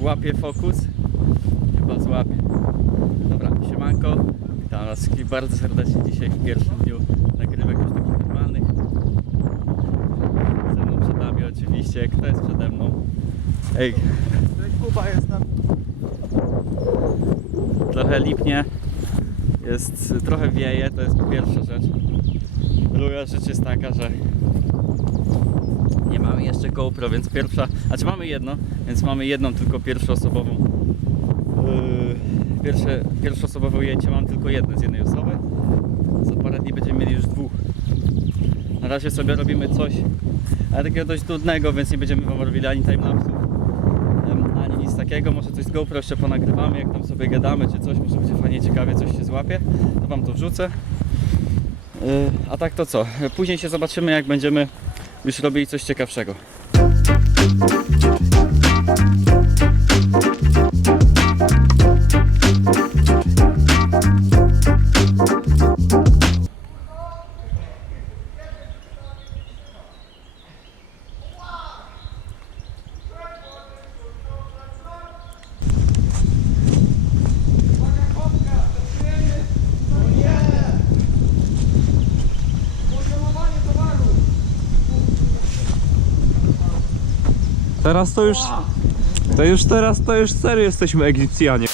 łapie fokus. Chyba złapie. Dobra, siemanko. Witam was wszystkich bardzo serdecznie dzisiaj w pierwszym dniu nagrywek już takich normalnych. Ze mną przed nami oczywiście. Kto jest przede mną? Ej, Kuba jest tam. trochę lipnie. Jest, trochę wieje, to jest pierwsza rzecz. Druga rzecz jest taka, że nie mamy jeszcze GoPro, więc pierwsza, znaczy mamy jedno, więc mamy jedną tylko pierwszoosobową. Yy, pierwsze, pierwszoosobowe ujęcie mam tylko jedno z jednej osoby. Za parę dni będziemy mieli już dwóch. Na razie sobie robimy coś, ale takiego dość trudnego, więc nie będziemy wam robili ani timelapsów, ani nic takiego. Może coś z GoPro jeszcze ponagrywamy, jak tam sobie gadamy czy coś, może będzie fajnie ciekawie coś się złapie, to wam to wrzucę. Yy, A tak to co? Później się zobaczymy jak będziemy już robili coś ciekawszego. Teraz to już. To już teraz to już serio jesteśmy Egipcjanie.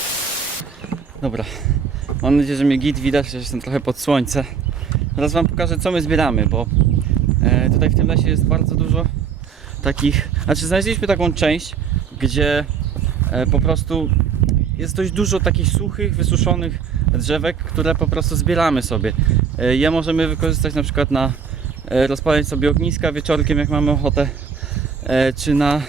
Dobra, mam nadzieję, że mnie git widać, że jestem trochę pod słońce. Teraz Wam pokażę, co my zbieramy, bo e, tutaj w tym lesie jest bardzo dużo takich. Znaczy, znaleźliśmy taką część, gdzie e, po prostu jest dość dużo takich suchych, wysuszonych drzewek, które po prostu zbieramy sobie. E, je możemy wykorzystać na przykład na e, rozpalać sobie ogniska wieczorkiem, jak mamy ochotę, e, czy na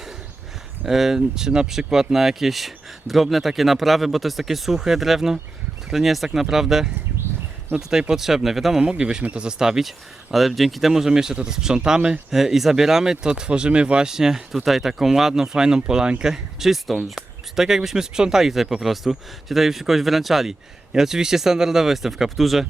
czy na przykład na jakieś drobne takie naprawy, bo to jest takie suche drewno, które nie jest tak naprawdę no tutaj potrzebne. Wiadomo, moglibyśmy to zostawić, ale dzięki temu, że my jeszcze to, to sprzątamy e, i zabieramy, to tworzymy właśnie tutaj taką ładną, fajną polankę, czystą. Tak jakbyśmy sprzątali tutaj po prostu, czy tutaj byśmy kogoś wręczali. Ja oczywiście standardowo jestem w kapturze.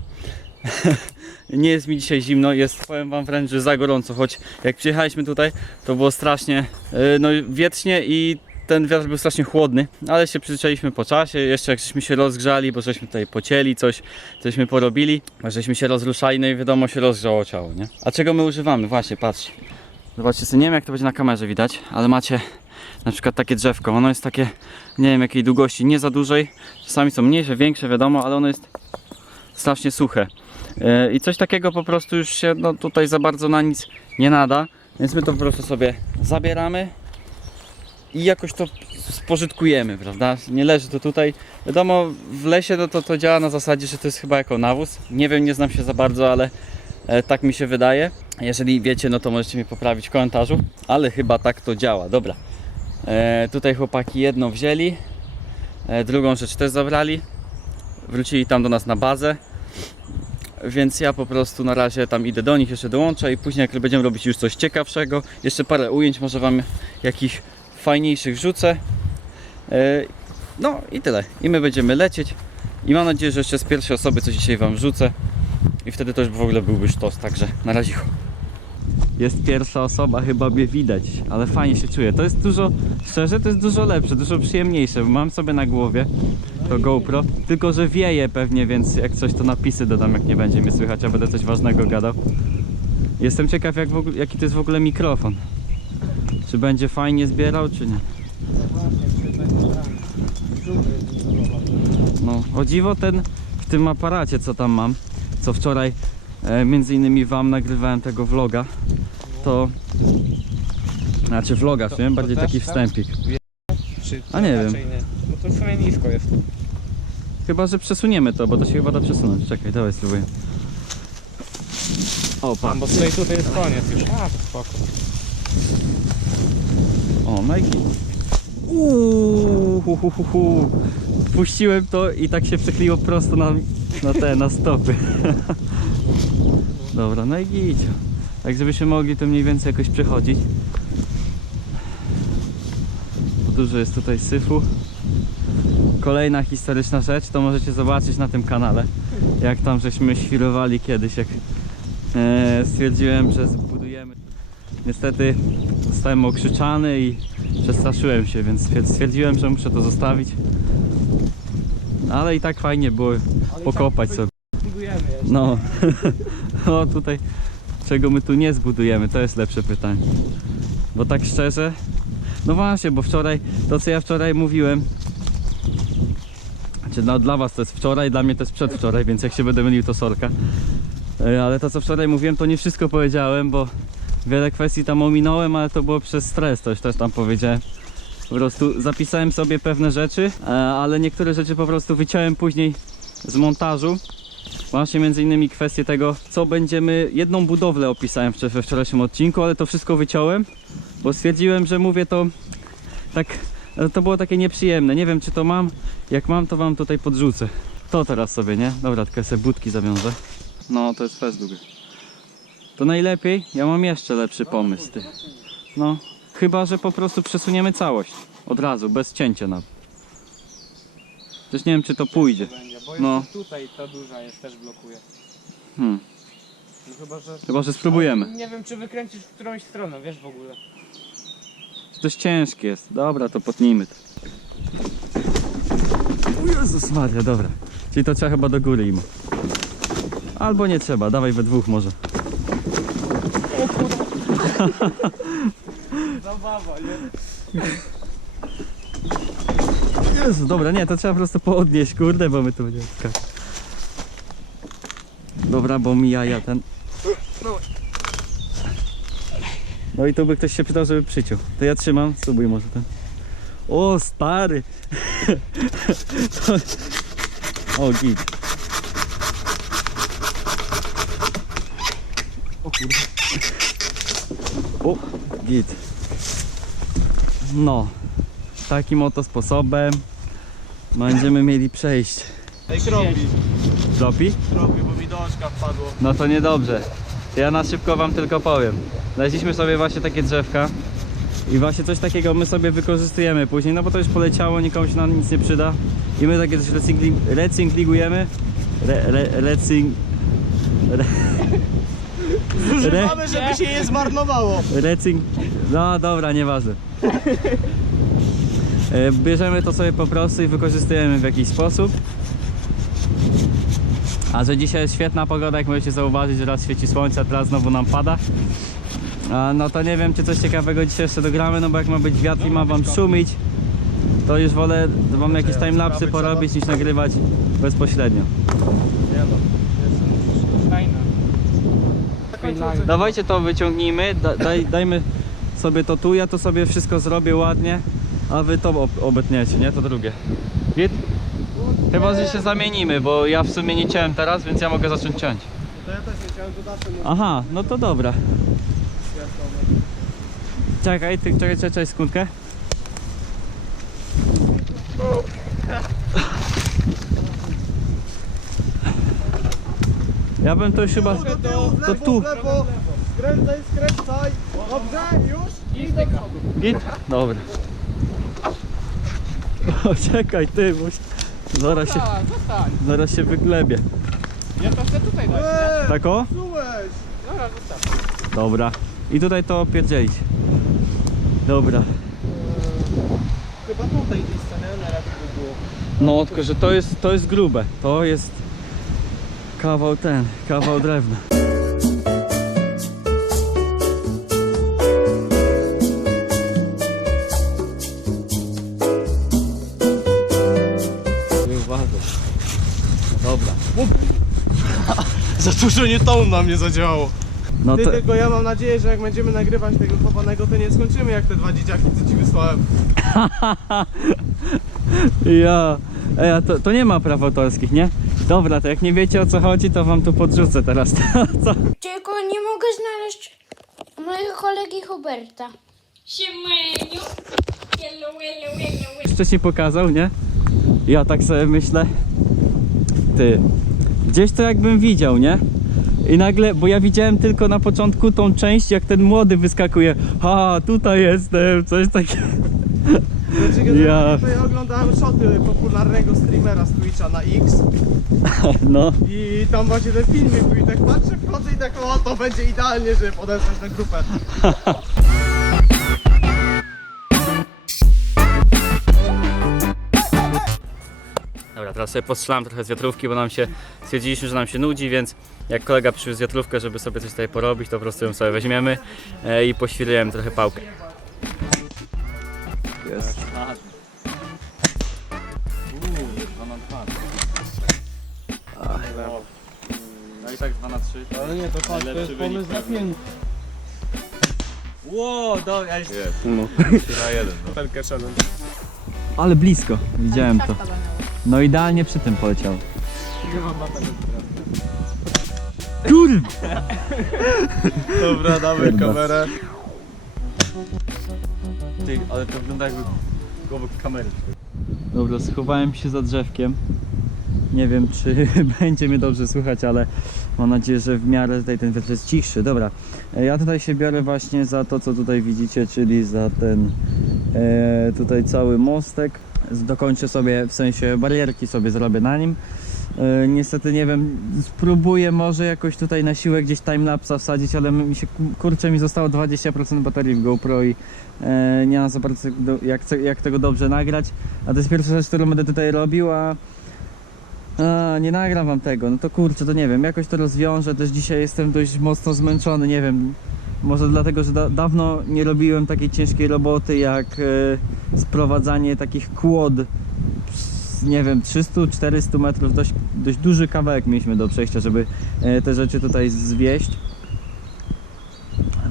nie jest mi dzisiaj zimno, jest powiem wam wręcz, że za gorąco, choć jak przyjechaliśmy tutaj, to było strasznie e, no, wietrznie i ten wiatr był strasznie chłodny, ale się przyzwyczailiśmy po czasie, jeszcze jak żeśmy się rozgrzali, bo żeśmy tutaj pocięli coś, cośmy porobili, żeśmy się rozruszali, no i wiadomo się rozgrzało ciało, nie? A czego my używamy? Właśnie, patrzcie. Zobaczcie sobie, nie wiem jak to będzie na kamerze widać, ale macie na przykład takie drzewko, ono jest takie, nie wiem jakiej długości, nie za dużej, czasami są mniejsze, większe, wiadomo, ale ono jest strasznie suche. E, I coś takiego po prostu już się no, tutaj za bardzo na nic nie nada, więc my to po prostu sobie zabieramy i jakoś to spożytkujemy, prawda? Nie leży to tutaj. Wiadomo, w lesie no to, to działa na zasadzie, że to jest chyba jako nawóz. Nie wiem, nie znam się za bardzo, ale e, tak mi się wydaje. Jeżeli wiecie, no to możecie mnie poprawić w komentarzu, ale chyba tak to działa. Dobra. E, tutaj chłopaki jedną wzięli, e, drugą rzecz też zabrali. Wrócili tam do nas na bazę. Więc ja po prostu na razie tam idę do nich, jeszcze dołączę i później jak będziemy robić już coś ciekawszego, jeszcze parę ujęć może Wam jakichś fajniejszych rzucę. E, No i tyle. I my będziemy lecieć. I mam nadzieję, że jeszcze z pierwszej osoby coś dzisiaj Wam wrzucę. I wtedy to już w ogóle byłby sztos, także na razie. Jest pierwsza osoba, chyba mnie widać, ale fajnie się czuję. To jest dużo, szczerze, to jest dużo lepsze, dużo przyjemniejsze. Mam sobie na głowie to GoPro, tylko że wieje pewnie, więc jak coś to napisy dodam, jak nie będzie mnie słychać, a będę coś ważnego gadał. Jestem ciekaw, jak ogóle, jaki to jest w ogóle mikrofon. Czy będzie fajnie zbierał, czy nie? No, o dziwo ten w tym aparacie, co tam mam, co wczoraj między innymi wam nagrywałem tego vloga, to znaczy vloga, To- w sumie, to bardziej taki tak? wstępik. A nie wiem. Nie. Bo to w sumie nisko jest. Chyba, że przesuniemy to, bo to się chyba da przesunąć. Czekaj, dawaj spróbuję. O, pan. bo tutaj, tutaj jest koniec już. A, spoko. O, no git. Uuu, hu, hu, hu, hu. Puściłem to i tak się przekleiło prosto na, na te, na stopy. Dobra, no i git. Tak żebyśmy mogli to mniej więcej jakoś przechodzić. Dużo jest tutaj syfu. Kolejna historyczna rzecz, to możecie zobaczyć na tym kanale. Jak tam żeśmy świrowali kiedyś, jak e, stwierdziłem, że zbudujemy. Niestety zostałem okrzyczany i Przestraszyłem się, więc stwier- stwierdziłem, że muszę to zostawić. Ale i tak fajnie było pokopać sobie. No, no tutaj czego my tu nie zbudujemy, to jest lepsze pytanie. Bo tak szczerze, no właśnie, bo wczoraj, to co ja wczoraj mówiłem, znaczy no, dla was to jest wczoraj, dla mnie to jest przedwczoraj, więc jak się będę mylił to sorka. E, Ale to co wczoraj mówiłem, to nie wszystko powiedziałem, bo wiele kwestii tam ominąłem, ale to było przez stres, to już też tam powiedziałem. Po prostu zapisałem sobie pewne rzeczy, e, ale niektóre rzeczy po prostu wyciąłem później z montażu. Właśnie między innymi kwestię tego, co będziemy, jedną budowlę opisałem we wczorajszym odcinku, ale to wszystko wyciąłem, bo stwierdziłem, że mówię to tak, e, to było takie nieprzyjemne, nie wiem czy to mam, jak mam to wam tutaj podrzucę. To teraz sobie, nie? Dobra, tylko sobie budki zawiążę. No, to jest fest długi. To najlepiej, ja mam jeszcze lepszy pomysł, ty. No, chyba, że po prostu przesuniemy całość, od razu, bez cięcia nawet. Też nie wiem czy to pójdzie. Bo No. jeszcze tutaj ta duża jest też blokuje. Hmm. No chyba, że... Chyba, że spróbujemy. Nie wiem czy wykręcisz w którąś stronę, wiesz w ogóle. Dość ciężkie jest. Dobra, to potnijmy to. O Jezus Maria, dobra. Czyli to trzeba chyba do góry im. Albo nie trzeba, dawaj we dwóch może. Zabawa, nie? Jezu, dobra, nie, to trzeba po prostu podnieść, kurde, bo my tu będziemy skakać. Dobra, bo mi jaja ten... No i tu by ktoś się pytał, żeby przyciął. To ja trzymam, spróbuj może ten. O, stary! O, git. O kurde. O, git. No, takim oto sposobem będziemy mieli przejść. Ej, kropi, Dropi? kropi, bo mi dążka wpadło. No to niedobrze. Ja na szybko wam tylko powiem. Znaleźliśmy sobie właśnie takie drzewka i właśnie coś takiego my sobie wykorzystujemy później, no bo to już poleciało, nikomu się nam nic nie przyda. I my takie coś recykli, recykligujemy. Re, re, recing, re, Zużywamy, żeby się nie zmarnowało. recing, no dobra, nieważne. E, Bierzemy to sobie po prostu i wykorzystujemy w jakiś sposób. A że dzisiaj jest świetna pogoda, jak możecie zauważyć, że raz świeci słońce, teraz znowu nam pada. No to nie wiem, czy coś ciekawego dzisiaj jeszcze dogramy, no bo jak ma być wiatr i ma wam szumić, to już wolę wam jakieś timelapsy porobić niż nagrywać bezpośrednio. Dawajcie to wyciągnijmy, da, daj, dajmy sobie to tu, ja to sobie wszystko zrobię ładnie, a wy to ob obetniecie, nie? To drugie. Git? Chyba, że się zamienimy, bo ja w sumie nie ciąłem teraz, więc ja mogę zacząć ciąć. To ja też nie chciałem dodać, Aha, no to dobra. Czekaj, ty, czekaj, czekaj, czekaj sekundkę. Ja bym to już chyba... Do To lewo, tu. Skręcaj, skręcaj. Dobrze, już? I z tego. Git? Dobra. O, czekaj, ty, bo zaraz się, zostań. zaraz się wyglebie. Ja to chcę tutaj dać, nie? Eee, Tak o? Dobra, zostaw. Dobra. I tutaj to pierdzielić. Dobra. Chyba tutaj gdzieś stanę, na razie by było. No, tylko że to jest, to jest grube. To jest kawał ten, kawał drewna. Za dużo nie tą na mnie zadziałało. No Ty, to, tylko ja mam nadzieję, że jak będziemy nagrywać tego chowanego, to nie skończymy jak te dwa dzieciaki, co ci wysłałem. ja. Ej, a to, to nie ma praw autorskich, nie? Dobra, to jak nie wiecie o co chodzi, to wam tu podrzucę teraz. Co? Tylko nie mogę znaleźć mojego kolegi Huberta. Siemeniu. Hello, hello. wcześniej pokazał, nie? Ja tak sobie myślę, ty, gdzieś to jakbym widział, nie? I nagle, bo ja widziałem tylko na początku tą część, jak ten młody wyskakuje. Ha, tutaj jestem, coś takiego. Znaczy, Ja. ja oglądałem shoty popularnego streamera z Twitcha na X No, i tam właśnie ten filmik był i tak patrzę, wchodzę i tak o, to będzie idealnie, żeby podesłać na grupę. Dobra, teraz sobie postrzelam trochę z wiatrówki, bo nam się stwierdziliśmy, że nam się nudzi, więc jak kolega przywiózł wiatrówkę, żeby sobie coś tutaj porobić, to po prostu ją sobie weźmiemy e, i poświrujemy trochę pałkę. Jest. No i tak 2 na 3. Ale nie, to patrz, to jest pomysł na pięć. Ło, do, ja jeszcze... No. Szedłem. Ale blisko, widziałem to. No idealnie przy tym poleciał. Nie mam baterii. Kurwa! Dobra, dawaj Kurwa. kamerę. Ty, ale to wygląda jakby obok kamery. Dobra, schowałem się za drzewkiem. Nie wiem, czy będzie mnie dobrze słychać, ale mam nadzieję, że w miarę tutaj ten wiatr jest cichszy. Dobra, e, ja tutaj się biorę właśnie za to, co tutaj widzicie, czyli za ten e, tutaj cały mostek. Dokończę sobie, w sensie barierki sobie zrobię na nim. E, niestety nie wiem, spróbuję może jakoś tutaj na siłę gdzieś timelapsa wsadzić, ale mi się, kurczę, mi zostało 20% baterii w GoPro i e, nie mam za bardzo jak, jak tego dobrze nagrać. A to jest pierwsza rzecz, którą będę tutaj robił, a, a nie nagram wam tego. No to kurczę, to nie wiem, jakoś to rozwiążę. Też dzisiaj jestem dość mocno zmęczony, nie wiem. Może dlatego, że da dawno nie robiłem takiej ciężkiej roboty jak e, sprowadzanie takich kłod. z, Nie wiem, 300-400 metrów, dość, dość duży kawałek mieliśmy do przejścia, żeby e, te rzeczy tutaj zwieść.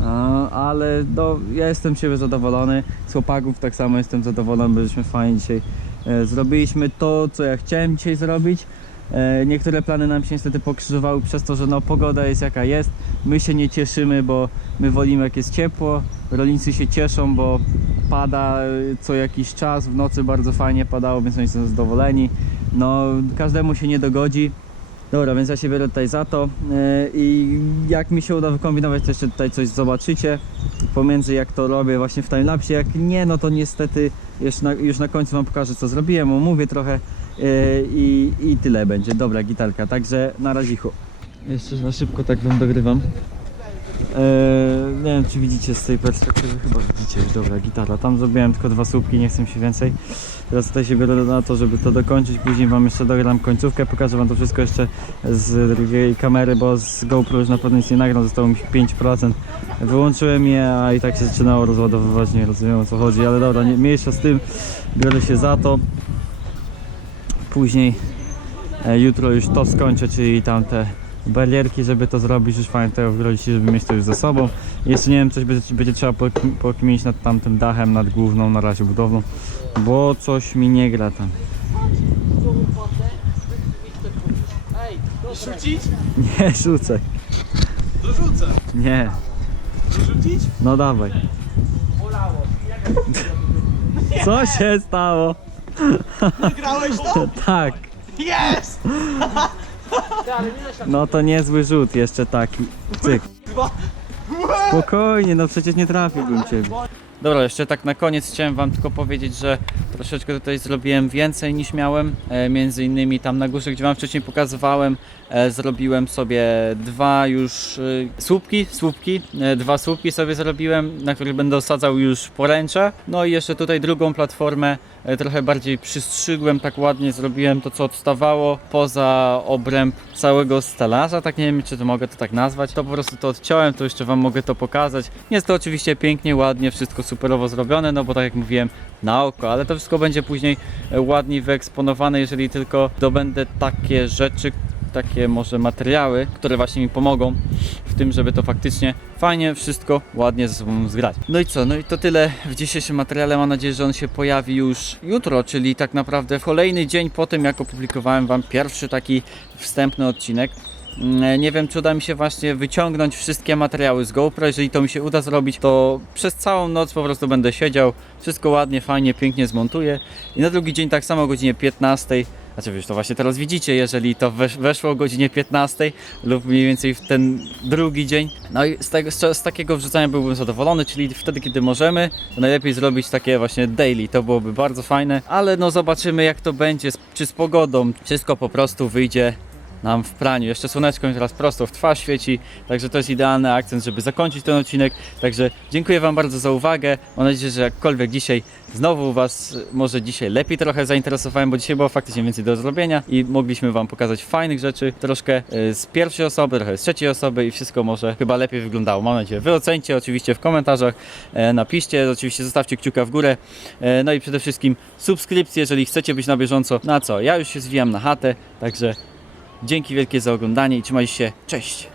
A, ale no, ja jestem siebie zadowolony. Z chłopaków tak samo jestem zadowolony, bo żeśmy fajnie dzisiaj e, zrobiliśmy to, co ja chciałem dzisiaj zrobić. E, niektóre plany nam się niestety pokrzyżowały przez to, że no, pogoda jest jaka jest. My się nie cieszymy, bo my wolimy jak jest ciepło. Rolnicy się cieszą, bo pada e, co jakiś czas. W nocy bardzo fajnie padało, więc oni są zadowoleni. No, każdemu się nie dogodzi. Dobra, więc ja się biorę tutaj za to yy, i jak mi się uda wykombinować, to jeszcze tutaj coś zobaczycie pomiędzy jak to robię właśnie w timelapsie, jak nie, no to niestety już na, już na końcu wam pokażę co zrobiłem, omówię trochę i, i tyle będzie. Dobra, gitarka, także na razichu. Jeszcze na szybko tak wam dogrywam. Eee, nie wiem czy widzicie z tej perspektywy, chyba widzicie już, dobra, gitara. Tam zrobiłem tylko dwa słupki, nie chcę się więcej. Teraz tutaj się biorę na to, żeby to dokończyć, później wam jeszcze dogram końcówkę, pokażę wam to wszystko jeszcze z drugiej kamery, bo z GoPro już na pewno nic nie nagram, zostało mi 5%. Wyłączyłem je, a i tak się zaczynało rozładowywać, nie rozumiem o co chodzi, ale dobra, nie, mniejsza z tym, biorę się za to. Później e, jutro już to skończę, czyli tamte barierki, żeby to zrobić, już fajnie tego wgrodzić, żeby mieć to już za sobą. Jeszcze nie wiem, coś będzie, będzie trzeba pok- pokminić nad tamtym dachem, nad główną na razie budowlą, bo coś mi nie gra tam. Rzucić? Nie rzucaj. Dorzucę. Nie. Dorzucić? No dawaj. Co się stało? Grałeś to? Tak. Jest! No to niezły rzut jeszcze taki. Cyk. Spokojnie, no przecież nie trafiłbym ciebie. Dobra, jeszcze tak na koniec chciałem Wam tylko powiedzieć, że troszeczkę tutaj zrobiłem więcej niż miałem. E, między innymi tam na górze, gdzie Wam wcześniej pokazywałem, e, zrobiłem sobie dwa już e, słupki, słupki, dwa słupki sobie zrobiłem, na których będę osadzał już poręcze. No i jeszcze tutaj drugą platformę trochę bardziej przystrzygłem, tak ładnie zrobiłem to, co odstawało poza obręb całego stelaża, tak nie wiem, czy to mogę to tak nazwać. To po prostu to odciąłem, to jeszcze Wam mogę to pokazać. Jest to oczywiście pięknie, ładnie, wszystko superowo zrobione, no bo tak jak mówiłem, na oko, ale to wszystko będzie później e, ładniej wyeksponowane, jeżeli tylko dobędę takie rzeczy, takie może materiały, które właśnie mi pomogą w tym, żeby to faktycznie fajnie wszystko ładnie ze sobą zgrać. No i co? No i to tyle w dzisiejszym materiale. Mam nadzieję, że on się pojawi już jutro, czyli tak naprawdę w kolejny dzień po tym, jak opublikowałem Wam pierwszy taki wstępny odcinek. Mm, Nie wiem, czy uda mi się właśnie wyciągnąć wszystkie materiały z GoPro. Jeżeli to mi się uda zrobić, to przez całą noc po prostu będę siedział, wszystko ładnie, fajnie, pięknie zmontuję. I na drugi dzień tak samo o godzinie 15. Znaczy, wiesz, to właśnie teraz widzicie, jeżeli to wesz weszło o godzinie 15 lub mniej więcej w ten drugi dzień. No i z, tego, z, z takiego wrzucania byłbym zadowolony, czyli wtedy, kiedy możemy, to najlepiej zrobić takie właśnie daily, to byłoby bardzo fajne, ale no zobaczymy jak to będzie, czy z pogodą wszystko po prostu wyjdzie nam w praniu. Jeszcze słoneczko mi teraz prosto w twarz świeci, także to jest idealny akcent, żeby zakończyć ten odcinek. Także dziękuję Wam bardzo za uwagę. Mam nadzieję, że jakkolwiek dzisiaj znowu Was może dzisiaj lepiej trochę zainteresowałem, bo dzisiaj było faktycznie więcej do zrobienia i mogliśmy Wam pokazać fajnych rzeczy, troszkę y, z pierwszej osoby, trochę z trzeciej osoby i wszystko może chyba lepiej wyglądało. Mam nadzieję. Wy ocencie oczywiście w komentarzach, e, napiszcie, oczywiście zostawcie kciuka w górę. E, No i przede wszystkim subskrypcję, jeżeli chcecie być na bieżąco. Na co? Ja już się zwijam na chatę, także dzięki wielkie za oglądanie i trzymajcie się. Cześć!